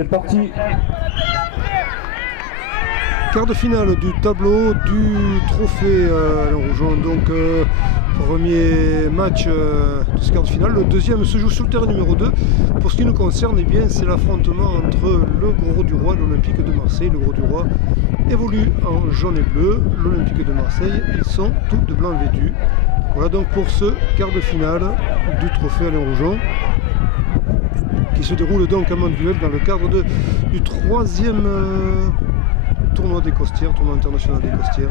C'est parti. Quart de finale du tableau du trophée Alain Rougeon. Donc premier match de ce quart de finale. Le deuxième se joue sur le terrain numéro 2. Pour ce qui nous concerne, eh bien c'est l'affrontement entre le Gros du Roi et l'Olympique de Marseille. Le Gros du Roi évolue en jaune et bleu. L'Olympique de Marseille, ils sont tous de blanc vêtus. Voilà donc pour ce quart de finale du trophée Alain Rougeon, qui se déroule donc à Manduel dans le cadre du troisième tournoi des Costières, tournoi international des Costières,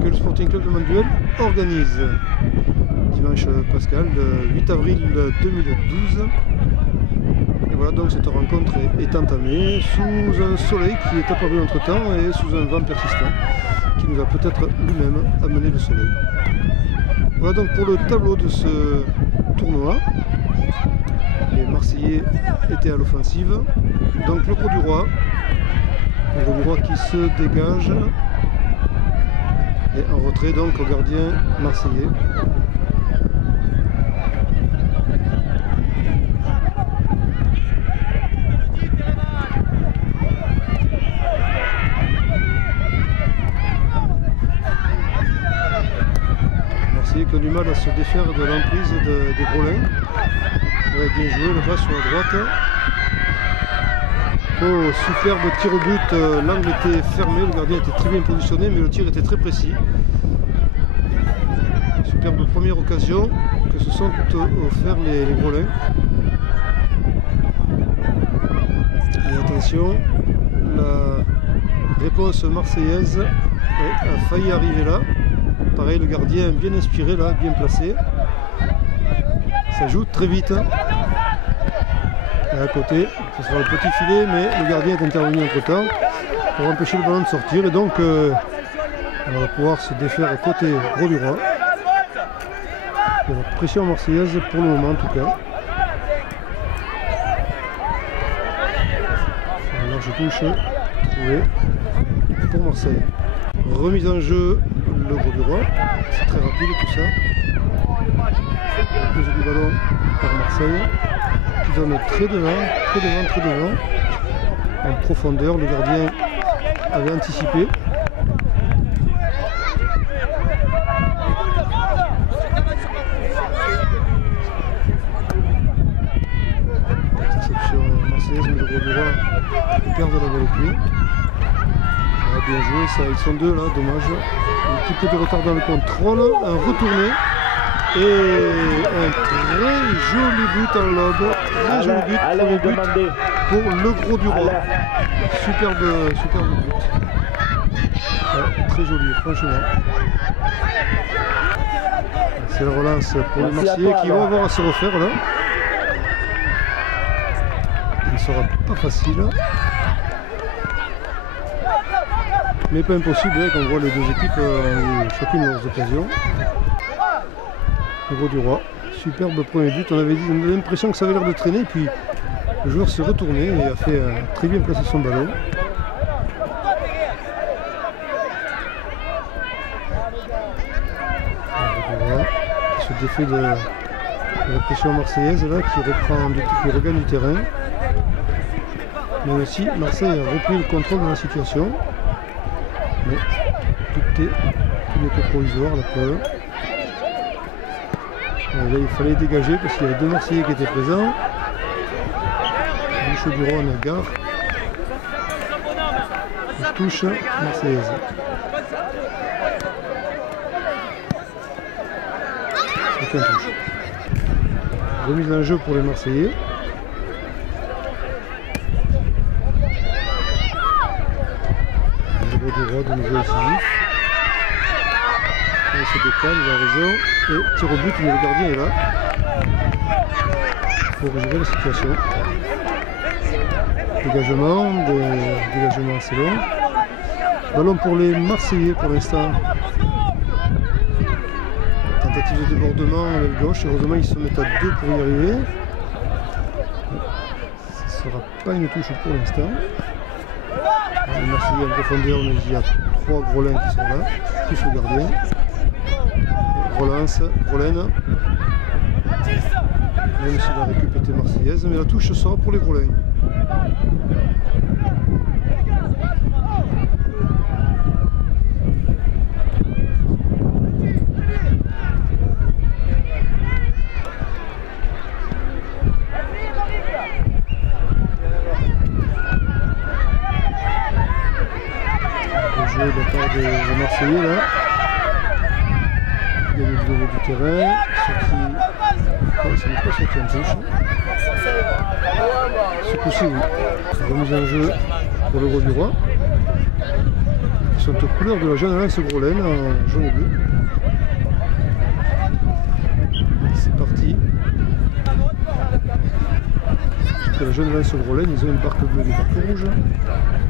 que le Sporting Club de Manduel organise. Dimanche Pascal, le 8 avril 2012. Et voilà donc cette rencontre est entamée sous un soleil qui est apparu entre temps et sous un vent persistant qui nous a peut-être lui-même amené le soleil. Voilà donc pour le tableau de ce tournoi. Les Marseillais étaient à l'offensive. Donc le Gros du Roi. Le Gros du Roi qui se dégage. Et en retrait donc au gardien marseillais. Qui ont du mal à se défaire de l'emprise des Grolins. Ouais, bien joué, le bas sur la droite. Oh, superbe tir au but, l'angle était fermé, le gardien était très bien positionné, mais le tir était très précis. Superbe première occasion que se sont offert les Grolins. Et attention, la réponse marseillaise a failli arriver là. Pareil, le gardien bien inspiré là, bien placé. Ça joue très vite. Et à côté, ce sera le petit filet, mais le gardien est intervenu entre temps pour empêcher le ballon de sortir. Et donc, on va pouvoir se défaire côté Gros du Roi. Il y a la pression marseillaise pour le moment en tout cas. Une large touche trouvée pour Marseille. Remise en jeu. Le Gros du Roi, c'est très rapide tout ça. Prise du ballon par Marseille, qui donne très devant, en profondeur. Le gardien avait anticipé. Interception marseillaise, mais le Gros du Roi perd la balle au pied. Bien joué, ça, ils sont deux là, dommage. Un petit peu de retard dans le contrôle, un retourné et un très joli but en lobe, très joli but, premier but pour le Gros du Roi. Superbe but. Ouais, très joli, franchement. C'est la relance pour les Marseillais qui vont avoir à se refaire là. Il ne sera pas facile. Mais pas impossible, hein, quand on voit les deux équipes chacune de leurs occasions. Le Gros du Roi, superbe premier but. On avait l'impression que ça avait l'air de traîner, puis le joueur s'est retourné et a fait très bien placer son ballon. Le Gros du Roi qui se défait de la pression marseillaise là, qui regagne du terrain. Mais aussi Marseille a repris le contrôle de la situation. Mais tout était provisoire, la preuve. Là, il fallait dégager parce qu'il y avait deux Marseillais qui étaient présents. Bouche du Rhône, gare. Touche marseillaise. C'est un touche. Remise en jeu pour les Marseillais. Du Roi de nouveau incisif. Il se décale, il a raison. Et tir au but, mais le gardien est là. Il faut résoudre la situation. Dégagement assez long. Ballon pour les Marseillais pour l'instant. Tentative de débordement à l'aile gauche. Heureusement, ils se mettent à deux pour y arriver. Ce ne sera pas une touche pour l'instant. Les Marseillais en profondeur, mais il y a trois Grolins qui sont là, plus le gardien. Relance, Grolin. Même si la récup était marseillaise, mais la touche sera pour les Grolins. joué de la part des Marseillais là. Bien au niveau du terrain. Sorti. Oh, ça n'est pas sorti en touche. Ce coup-ci, oui. Remise en jeu pour le Gros du Roi. Ils sont aux couleurs de la jeune Lens Groslay en jaune et bleu. C'est parti. Parce que la jeune Lens Groslay, ils ont une barque bleue et une barque rouge.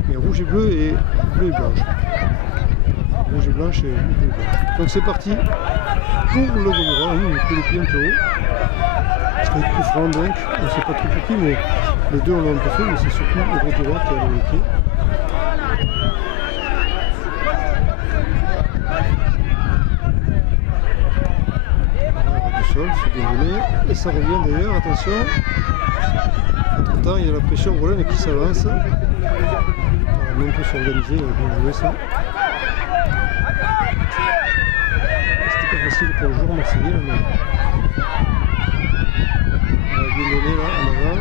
Mais rouge et bleu et bleu et blanche. Rouge et blanche et bleu et blanche. Donc c'est parti pour le Gros du Roi. Oui, on peut le pied un peu haut. C'est un coup franc donc. On ne sait pas trop pour qui, mais les deux on l'a un peu fait, mais c'est surtout le Gros du Roi qui a le pied. C'est bien donné et ça revient d'ailleurs, attention. Entre temps il y a la pression Groslay qui s'avance. Voilà, on peut s'organiser, bien joué ça. C'était pas facile pour le joueur marseillais là, mais on a bien donné là en avant.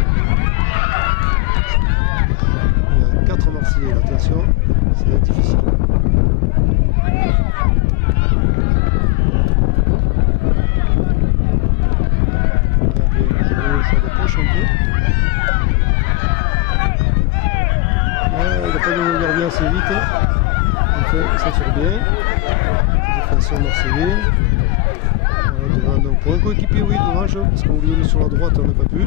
Il y a 4 Marseillais là, attention, ça va être difficile. Ça décroche un peu. Ouais, il n'a pas donné le gardien assez vite. Enfin, ça sort bien. Défenseur marseillais. Voilà, devant, donc pour un coéquipier, oui, dommage, parce qu'on voulait donner sur la droite, on n'a pas pu.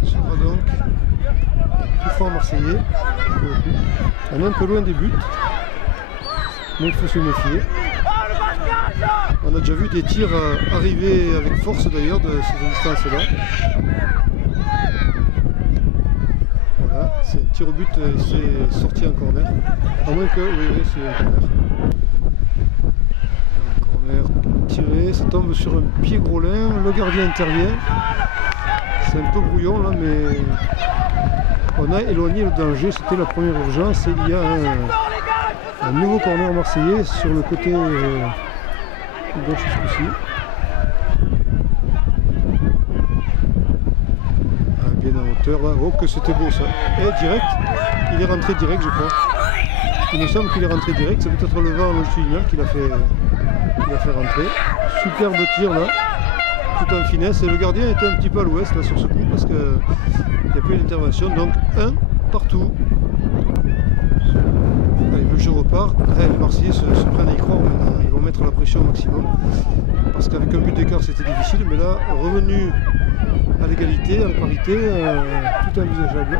Ce sera donc plus fort marseillais. On est un peu loin des buts, mais il faut se méfier. On a déjà vu des tirs arriver avec force d'ailleurs de ces distances-là. Voilà, c'est un tir au but, c'est sorti en corner. À moins que, oui, c'est un corner. Un corner tiré, ça tombe sur un pied Groslay, le gardien intervient. C'est un peu brouillon là, mais on a éloigné le danger, c'était la première urgence. Et il y a un nouveau corner marseillais sur le côté gauche ce coup-ci. Ah, bien en hauteur là. Oh que c'était beau ça. Et direct, il est rentré direct je crois. Il me semble qu'il est rentré direct, c'est peut-être le vent longitudinal qui l'a fait rentrer. Superbe tir là, tout en finesse. Et le gardien était un petit peu à l'ouest là sur ce coup parce que il n'y a plus d'intervention, donc un partout. Allez, le jeu repart. Les Marseillais se prennent à y croire maintenant. Ils vont mettre la pression au maximum. Parce qu'avec un but d'écart c'était difficile, mais là, revenu à l'égalité, à la parité, tout envisageable.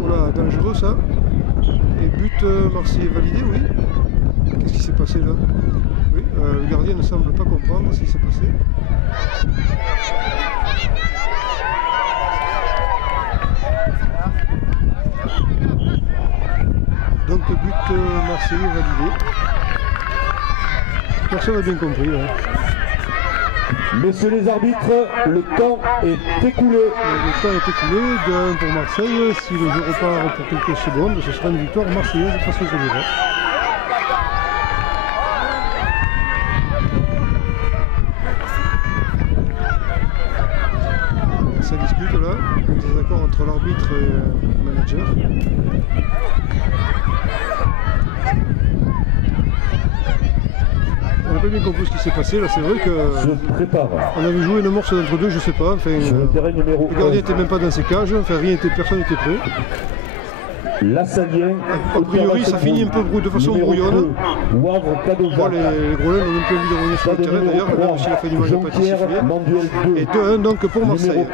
Voilà, dangereux ça. Et but marseillais validé, oui. Qu'est-ce qui s'est passé là? Oui, le gardien ne semble pas comprendre ce qui s'est passé. Donc le but marseillais validé. Personne n'a bien compris là. Messieurs les arbitres, le temps est écoulé. Le temps est écoulé, 2-1 pour Marseille. Si le jeu repart pour quelques secondes, ce sera une victoire marseillaise face au Gros du Roi. Ça discute là, un désaccord entre l'arbitre et le manager. On n'a pas bien compris ce qui s'est passé là, c'est vrai que on avait joué une morse d'entre deux, je sais pas, enfin, le gardien n'était même pas dans ses cages, enfin personne n'était prêt. L'assaillant. A priori ça finit un peu de façon brouillonne. Bon, les Groslay n'ont même plus envie de revenir sur le terrain d'ailleurs, même si la fin du match n'a pas été sifflée. Et 2-1 donc pour Marseille.